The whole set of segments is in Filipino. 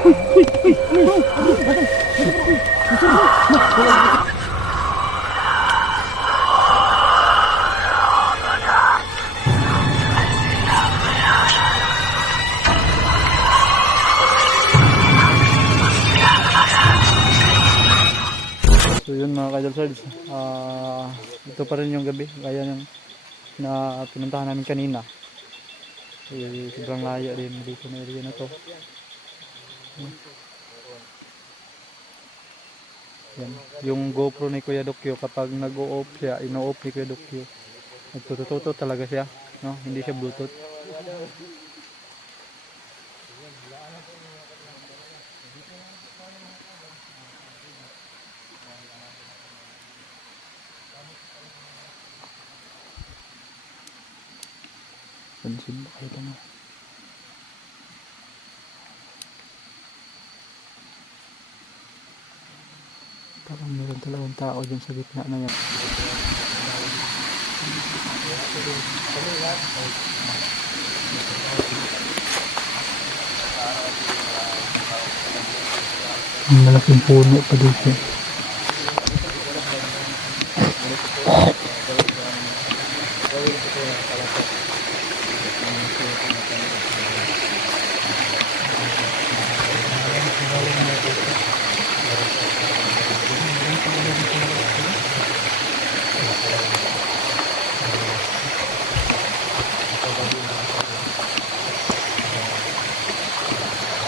So yun mga Kaidol Sarge, ito pa rin yung gabi gaya ng na pinuntahan namin kanina. Sobrang layo din dito na area na to. Yan. Yung GoPro ni Kuya Dokyo, kapag nag-o-off siya, ino-off ni Kuya Dokyo, nagtututo talaga siya, no? Hindi siya Bluetooth. Pansin ba kayo ito, no? Parang meron talagang tao dyan sa gitna na yan. Malaking puno pa dito.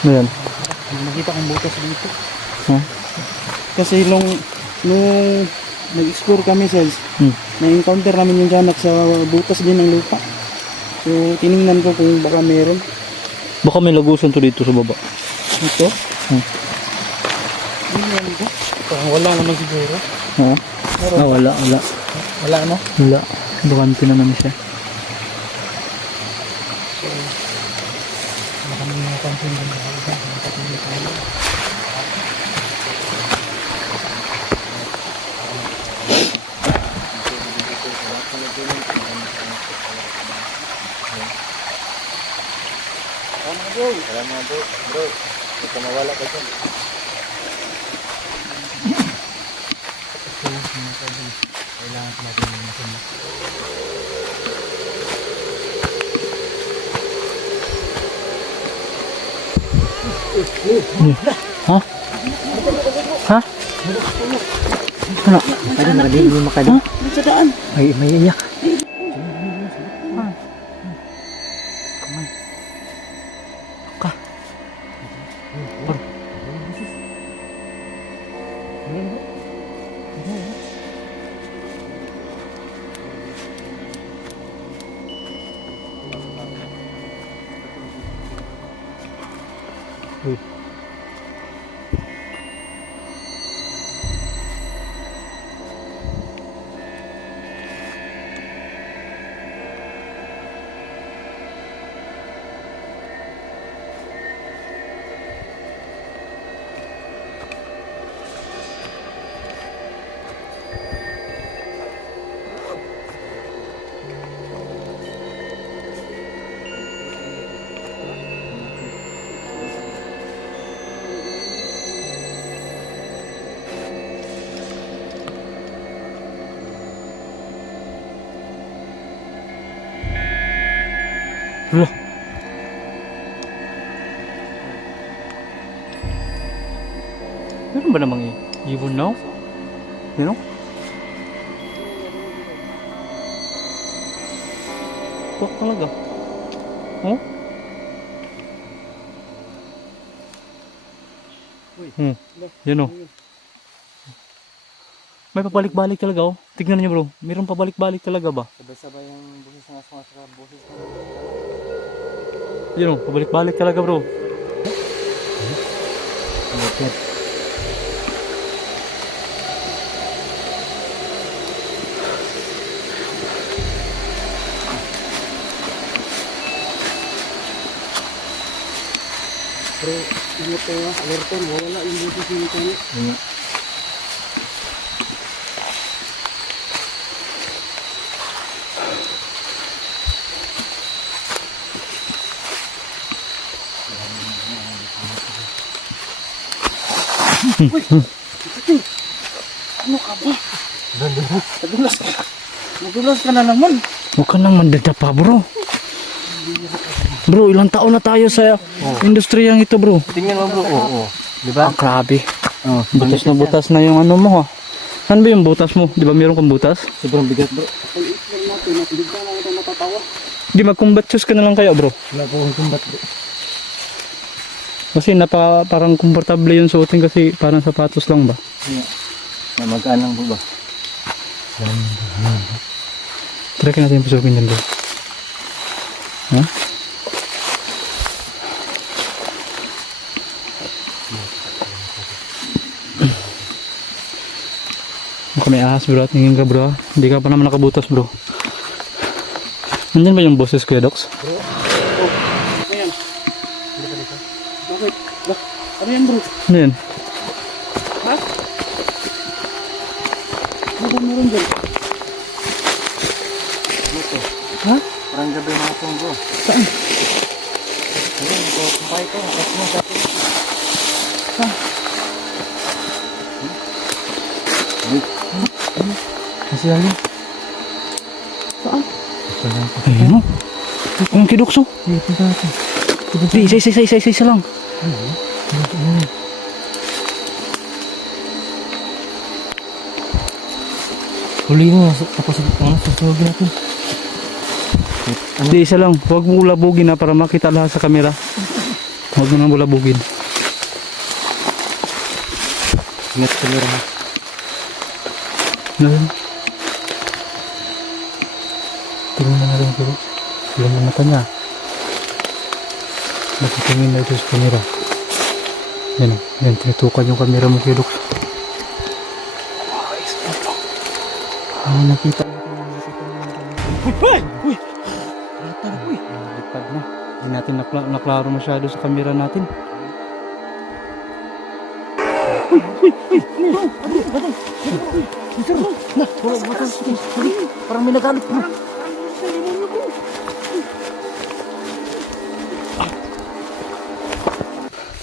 Ayan. Nakita kong butas dito. Huh? Kasi nung nag-explore kami sales, na-encounter namin yung tiyanak sa butas din ng lupa. So tiningnan ko kung baka meron. Baka may lagusan to dito sa baba. Ito? Ano ko? Parang wala naman siguro. Oo. Wala. Wala no? Wala. Bakante na naman siya. So baka may napansin din na nakapili tayo. Salamat bro. Huwag ka mawala ka dyan. Kailangan natin ng masama. Ha? Ha? Ano? Ay, maraming hindi makadaan. Sa daan. Ay, may iyak. Wala. Meron ba namang ibon now? You know? Wak talaga. Oh? Yan o. May pabalik-balik talaga oh. Tignan niyo bro. Mayroong pabalik-balik talaga ba? Sabay-sabay yung busis nga sa busis. Yan o. Pabalik-balik talaga bro. Okay. Pero ingat kayo, alerton, wala yung busis yung kayo. Ano ka ba? Nadulas ka. Nadulas ka na naman. Huwag ka nang mandadapa bro. Bro, ilang taon na tayo sa industriyang ito bro. Tingnan mo bro. Oo. Diba? Ah, grabe. Oh, Butas na yung ano mo ha. Saan ba yung butas mo? Di ba meron kang butas? sobrang bigat bro. Pag-explain natin, hindi ka lang ito matatawa. Di mag-combat shoes ka na lang kaya bro. Wala po akong kumbat bro. Kasi parang komportable yung suotin kasi parang sapatos lang ba? Magaan lang po ba? Try natin yung pasukin dyan bro. Ha? Mukhang may ahas bro at ningin ka bro. Hindi ka pa naman nakabutas bro. Nandyan ba yung boses Kuya Dox? Ano yan? Bakit? Ano yan bro? Ano yan? Ha? Ano ba meron dyan? Ha? Parang gabi mga itong bro. Saan? Ayun, ito kumpay ko. Atas mo sa atin. Kasi alin? Saan? Ayun o. Ang kidukso. Di, isa lang. Huli mo. Tapos susunogin natin. Di, isa lang. Huwag mo ulabugin na para makita lahat sa kamera. Huwag mo nang ulabugin. Ingat sa kamera mo. Ano? Tingnan na natin pero ilan ang mata niya. Nakitingin na ito sa kamera. Yan o. Yan, tinitukan yung kamera mo kay Dux. Ayos na ito. Nakita natin yung Uy! latar ko eh. Lipad na. Hindi natin naklaro masyado sa kamera natin. Parang may nagalit bro.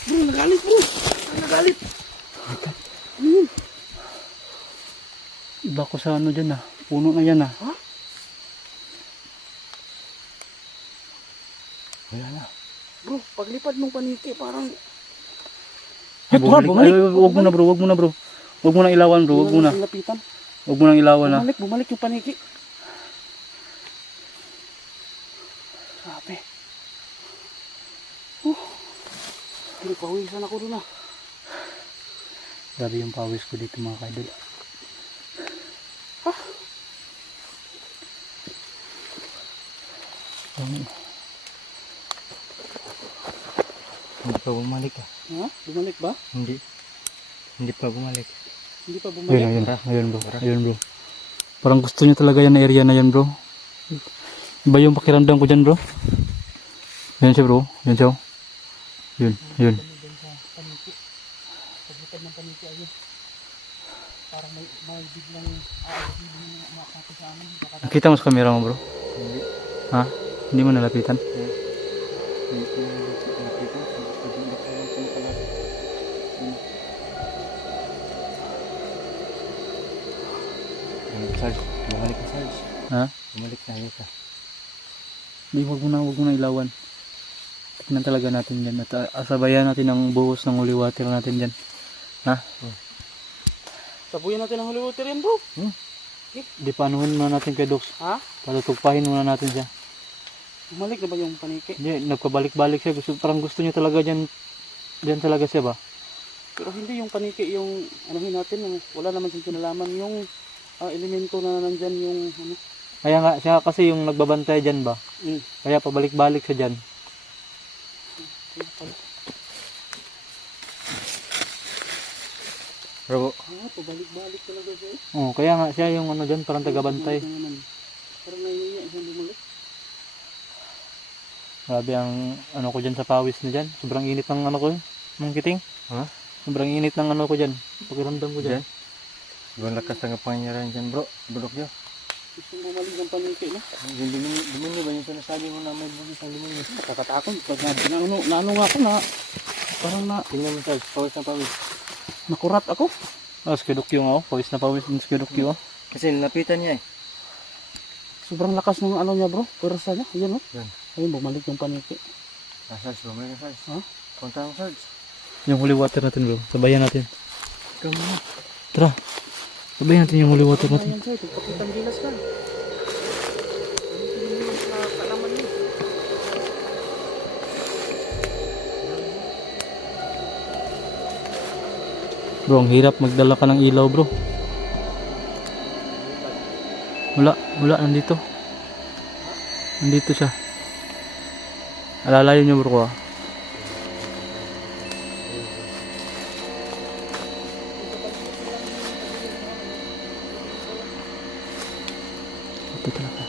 Bro, nagalit bro. Nagalit. Iba ko sa ano dyan ah. Puno na yan ah. Ha? Wala na. Bro, paglipad ng paniki parang Bumalik. Ay, wag mo na bro, wag mo na bro. Wag mo na ilawan bro, wag mo na. Lapitan. Wag mo nang ilawan ah. Bumalik yung paniki. Grabe. Pinapawisan ako doon ah. Grabe yung pawis ko dito mga kaidol. Hindi pa bumalik ah. Ha? Bumalik ba? Hindi. Hindi pa bumalik. Hindi pa Ayun, bumalik. ayun bro. Ayun bro. Parang gusto niya talaga yan na area na yan bro. Iba yung pakiramdam ko dyan bro. Yan siya bro. Yan siya. Yun, yun. Paglipad ng paniki ayun. Parang may biglang umakapit sa amin. Nakita mo sa camera mo bro? Hindi. Ha? Hindi mo nalapitan? Hindi ko napitan. Sarge, bumalik ka Sarge. Ha? Bumalik na yun ka. Hindi, wag mo na ilawan. Tignan talaga natin yan. At asabayan natin ang buhos ng holy water natin dyan. Ha? Sabuyan natin ang holy water yan bro. Di panuhin muna natin kay Dox. Ha? Patutugpahin muna natin siya. Bumalik na ba yung paniki? Hindi, nagpabalik-balik siya. Parang gusto niya talaga dyan. Dyan talaga siya ba? Pero hindi yung paniki yung anuhin natin. Yung, wala naman siyang kinalaman yung elemento na nandyan yung ano. Kaya nga, siya kasi yung nagbabantay dyan ba? Mm. Kaya pabalik-balik siya dyan. Pero, Pabalik-balik talaga siya. oh, kaya nga siya yung ano dyan, parang tagabantay. Parang nahihiya siyang bumalik. Grabe ang ano ko dyan sa pawis na dyan. Sobrang init ng ano ko, ng kiting. Ha? Sobrang init ng ano ko dyan. Pakiramdam ko dyan. Ibang lakas ang pangyarihan dyan bro. Bulok yun. Gustong bumalik ng paniki na. Yung demonyo ba yung sinasabi mo na may bulis ang demonyo? Nakakatakot. Pag naano nga ako na parang na Tingnan mo Sarge, pawis na pawis. Nakurat ako. Oh, skidukyo nga oh. Pawis na pawis ng skidukyo oh. Kasi nilapitan niya eh. Sobrang lakas ng ano niya bro. Pwersa niya. Ayan oh. Yan. Ayun, bumalik yung paniki. Sarge, bumalik ka Sarge. Ha? Punta mo Sarge. Yung holy water natin bro. Sabayan natin. Ikaw muna. Tara. Sabayan natin yung holy water natin. Ayan sir, tigpakitang gilas ka. Kalaman niya. Bro, ang hirap magdala ka ng ilaw bro. Wala, nandito. Nandito siya. Alalayo niyo bro ko ah. Ito talaga.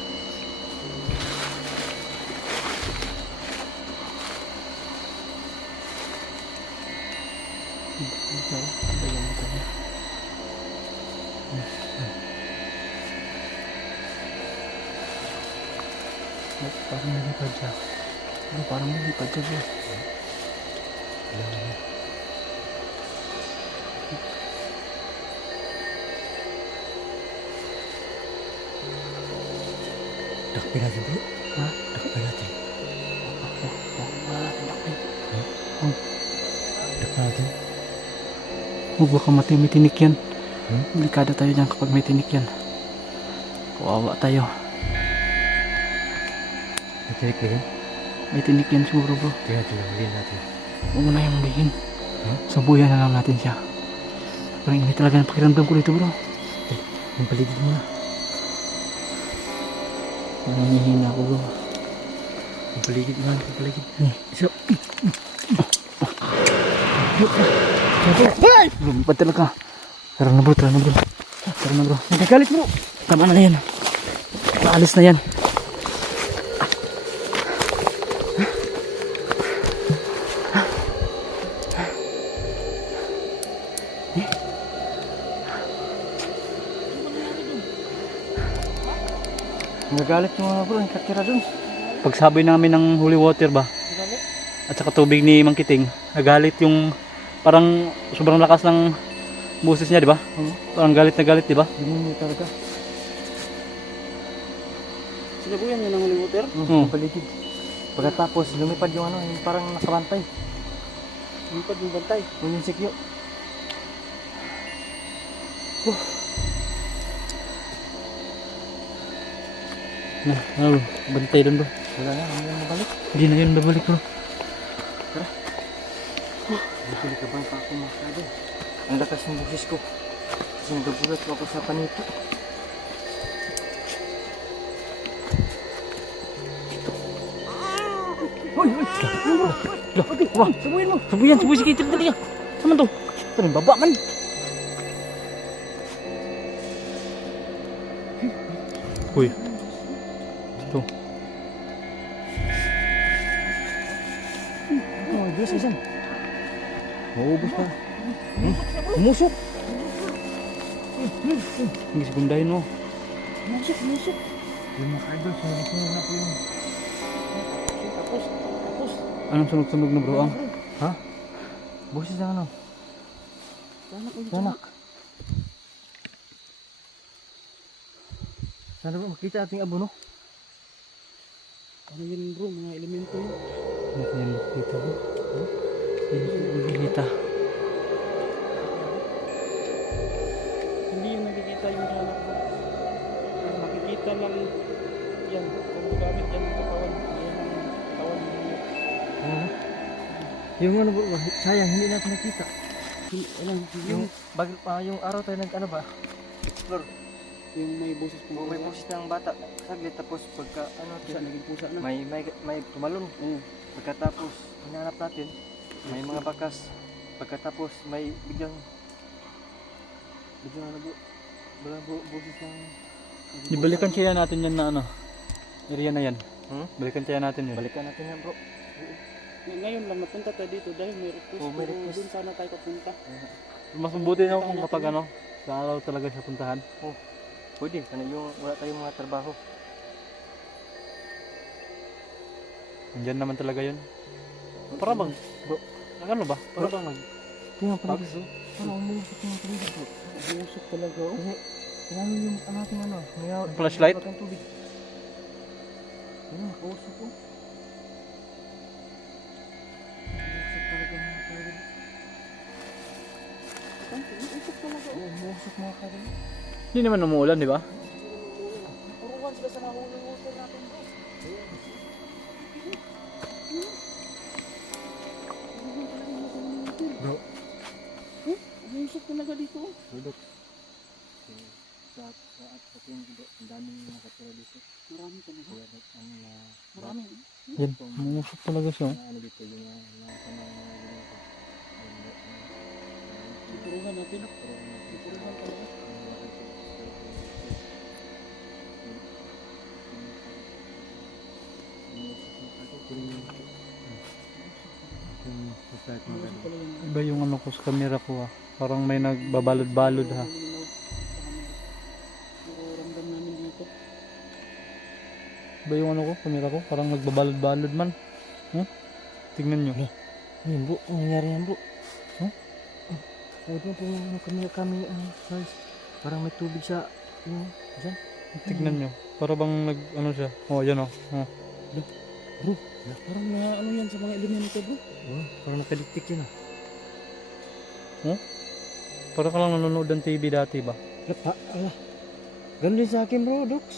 Parang nalipad siya. Bro, parang nalipad siya bro. Dakpin natin bro. Ha? Dakpin natin. Wala natin bakit. Dakpin natin. Huwag baka may tinik yan. Hmm? Delikado tayo dyan kapag may tinik yan. Kawawa tayo. Matinik na yan. May tinik yan siguro bro. Tingnan natin, huliin natin. Huwag mo na yung hulihin. Subuyan na lang natin siya. Parang init talaga ng pakiramdam ko dito bro. Yung paligid mo na. Nanihina ako bro. Yung paligid mo na, yung paligid. So, bro, lipad talaga. Tara na bro, tara na bro. Tara na bro. Nagagalit bro. Tama na yan. Maalis na yan. Nagalit yung mga bro, yung katira dun. Pagsaboy namin ng holy water ba? At saka tubig ni Mang Kiting, nagalit yung parang sobrang lakas ng boses niya, di ba? Parang galit na galit, di ba? Ganun mo talaga. Sinabuyan niya ng holy water. Hmm. Yung paligid. Pagkatapos, lumipad yung ano, yung parang nakabantay. Lipad yung bantay. Yung sikyo. Na, ano bro? Bantay doon bro. Wala na, hindi na mabalik. Hindi na yun babalik bro. Bukuli ka bang pa ako masyado. Ang lakas ng bugis ko. Kasi nagagulat ko ako sa panito. Hoy, hoy! Lah, wah, subuhin mo. Subuhin si Kiting tadi ya. Sama tuh. Ito rin, baba man. Uy. Ito. Oh, Diyos, isan. Maubos pa. Umusok. Hindi segundahin mo. Musok. Yung mga idol, sunod na po yung... Tapos. Anong sunog-sunog na bro? Ang? Ha? Boses na ano? Anak ko Anak. Sana ba makita ating abo, no? Ano yun bro, mga elemento yun. Ano yan dito bro? Hindi kita. Hindi yung nakikita yung anak bro. Ang makikita lang yan. Kung gamit yan ng katawan. Yan ang katawan niya. Yung ano bro, sayang, hindi natin nakita. Yung Yung araw tayo nag ano ba? Explore. may boses po. May boses ng bata. Saglit tapos pagka ano Pusa, naging pusa na. may tumalon. Oo. Pagkatapos hinanap natin, may mga bakas. Pagkatapos may biglang ano bro? Boses ng Ibalikan kaya natin yan na ano. Area na yan. Balikan kaya natin yun. balikan natin yan bro. Ngayon lang napunta tayo dito dahil may request. Oo, may request. Doon sana tayo papunta. Mas mabuti na kung kapag ano, sa araw talaga siya puntahan. Pwede, sana yung wala tayong mga trabaho. Andyan naman talaga yun. Para bang, bro, ano ba? Para bang Tingnan Pags, paligid. Parang umusok yung tubig bro. Umusok talaga oh. Kasi, ano yung ating ano? May Flashlight? may tubig. Ayun, nakausok po. Umusok talaga mga kadol. Umusok talaga oh. Oo, umusok mga kadol. Hindi naman umuulan, di ba? Purukan sila sa nahulong water natin bro. Bro, Umusok talaga dito oh. dudok. Sa tingin ko, ang daming nakatira dito. Marami talaga. Kaya ano na, Marami. Yan, umusok talaga siya. na ano dito yung mga kamang mga ganito. Ipuruhan natin. Ipuruhan talaga. Yung start mo Umusok talaga yun. Iba yung ano ko sa camera ko ah. Parang may nagbabalod-balod ha. Oo, ramdam namin dito. Iba yung ano ko, camera ko. Parang nagbabalod-balod man. Tingnan nyo. Ayun bro, ang nangyari yan bro. Sabi po kami guys. Parang may tubig sa yung dyan. Tingnan nyo. Para bang nag ano siya. Oh, yan oh. Bro, Parang na ano yan sa mga elemento bro. parang nakadiktik yun Para ka lang nanonood ng TV dati ba? ala. Ganun din sa akin bro, Docs.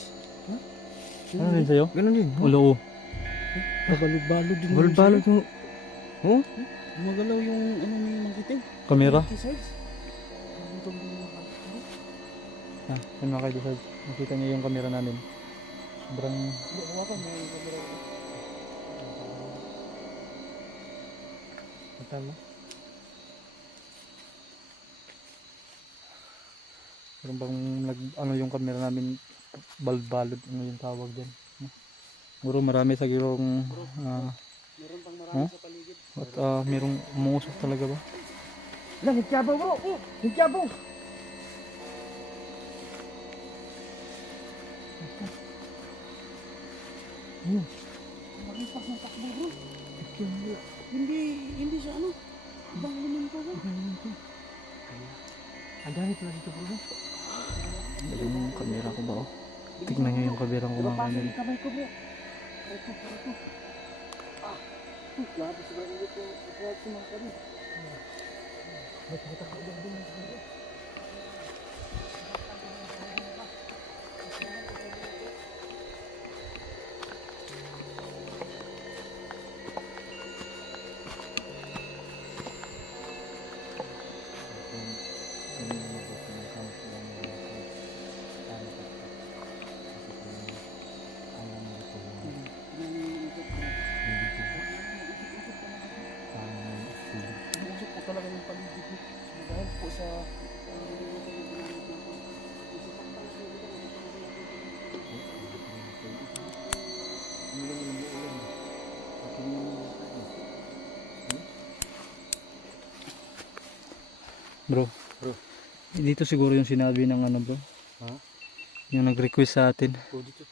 Ano din sa'yo? Ganun din. Ulo. Balod-balod din. Balbalot yung... Gumagalaw yung ano ni Mangkiting. Camera. T-size. Yan mga kaidusad. Nakita niyo yung camera namin. Sobrang Hawakan mo yung camera. Tama. Parang bang ano yung camera namin balbalod ano yung tawag din. Siguro marami sa gilong Meron pang marami sa paligid. at merong umuusok talaga ba? Lang, nagkabaw bro! Nagkabaw! Makipas ng takbo bro. Hindi siya ano. Ibang elemento bro. Ang dami pala dito bro. Yung camera ko ba oh? Tignan niyo yung camera ko mga kaidol. Kamay ko bro. Ito. Grabe sobrang init yung ipawag si mga kami. Umusok po talaga yung paligid mo. Dahil po sa Bro. Dito siguro yung sinabi ng ano bro. Ha? Yung nag-request sa atin. Dito.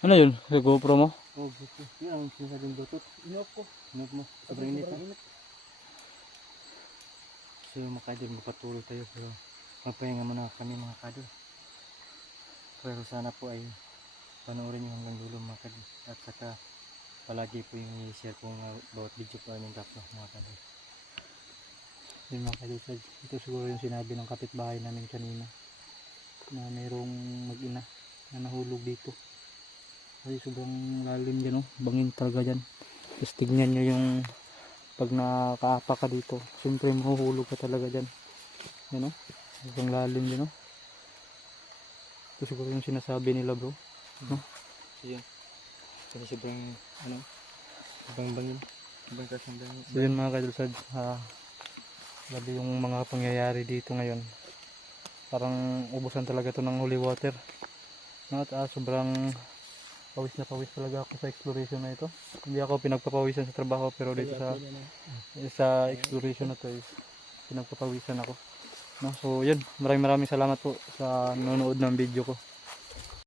Ano yun? Sa GoPro mo? Buto. Yan ang sinasabing Bluetooth. inop ko. Inop mo. Sobrang init na. So mga kadol, magpatuloy tayo pero magpahinga muna kami mga kadol. Pero sana po ay panoorin nyo hanggang dulo mga kadol. At saka palagi po yung i-share po bawat video po aming tapos mga kadol. Yung mga kaidusad. Ito siguro yung sinabi ng kapitbahay namin kanina. Na mayroong mag-ina na nahulog dito. Kasi sobrang lalim dyan oh. Bangin talaga dyan. Tapos tignan nyo yung pag nakaapa ka dito. Siyempre mahuhulog ka talaga dyan. Yan oh. Sobrang lalim dyan oh. Ito siguro yung sinasabi nila bro. No? Yan. Kasi sobrang sobrang bangin. Sobrang kasang bangin. So yun mga kaidusad. Grabe yung mga pangyayari dito ngayon. Parang ubusan talaga to ng holy water. No? At sobrang pawis na pawis talaga ako sa exploration na ito. Hindi ako pinagpapawisan sa trabaho pero dito sa exploration na to is pinagpapawisan ako. No? So yun, maraming salamat po sa nanonood ng video ko.